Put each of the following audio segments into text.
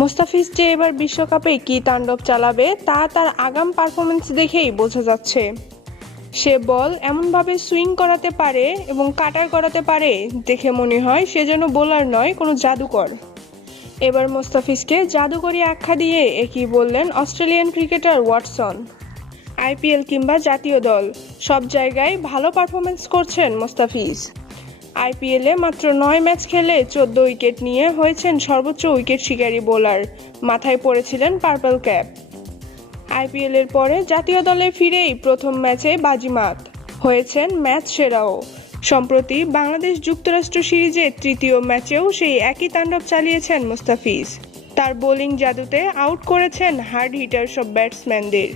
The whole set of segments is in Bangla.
মুস্তাফিজ যে এবার বিশ্বকাপে কী তাণ্ডব চালাবে, তা তার আগাম পারফরমেন্স দেখেই বোঝা যাচ্ছে। সে বল এমনভাবে সুইং করাতে পারে এবং কাটার করাতে পারে, দেখে মনে হয় সে যেন বোলার নয়, কোনো জাদুকর। এবার মুস্তাফিজকে জাদুকরি আখ্যা দিয়ে একই বললেন অস্ট্রেলিয়ান ক্রিকেটার ওয়াটসন। আইপিএল কিংবা জাতীয় দল, সব জায়গায় ভালো পারফরমেন্স করছেন মুস্তাফিজ। আইপিএলে মাত্র নয় ম্যাচ খেলে চোদ্দ উইকেট নিয়ে হয়েছেন সর্বোচ্চ উইকেট শিকারী বোলার। মাথায় পড়েছিলেন পার্পল ক্যাপ। আইপিএলের পরে জাতীয় দলে ফিরেই প্রথম ম্যাচে বাজিমাত হয়েছেন ম্যাচ সেরাও। সম্প্রতি বাংলাদেশ যুক্তরাষ্ট্র সিরিজে তৃতীয় ম্যাচেও সেই একই তাণ্ডব চালিয়েছেন মুস্তাফিজ। তার বোলিং জাদুতে আউট করেছেন হার্ড হিটার সব ব্যাটসম্যানদের।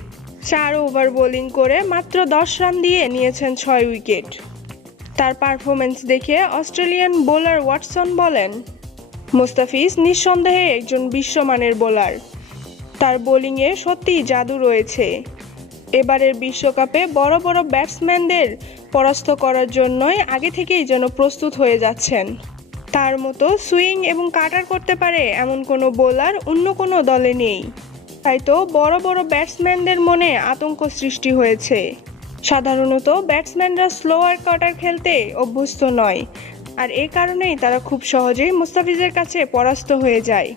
চার ওভার বোলিং করে মাত্র দশ রান দিয়ে নিয়েছেন ছয় উইকেট। তার পারফরমেন্স দেখে অস্ট্রেলিয়ান বোলার ওয়াটসন বলেন, মুস্তাফিজ নিঃসন্দেহে একজন বিশ্বমানের বোলার। তার বোলিংয়ে সত্যিই জাদু রয়েছে। এবারের বিশ্বকাপে বড় বড় ব্যাটসম্যানদের পরাস্ত করার জন্যই আগে থেকেই যেন প্রস্তুত হয়ে যাচ্ছেন। তার মতো সুইং এবং কাটার করতে পারে এমন কোনো বোলার অন্য কোনো দলে নেই। তাই তো বড় বড় ব্যাটসম্যানদের মনে আতঙ্ক সৃষ্টি হয়েছে। সাধারণত ব্যাটসম্যানরা স্লোয়ার কাটার খেলতে অভ্যস্ত নয়, আর এ কারণেই তারা খুব সহজেই মুস্তাফিজের কাছে পরাস্ত হয়ে যায়।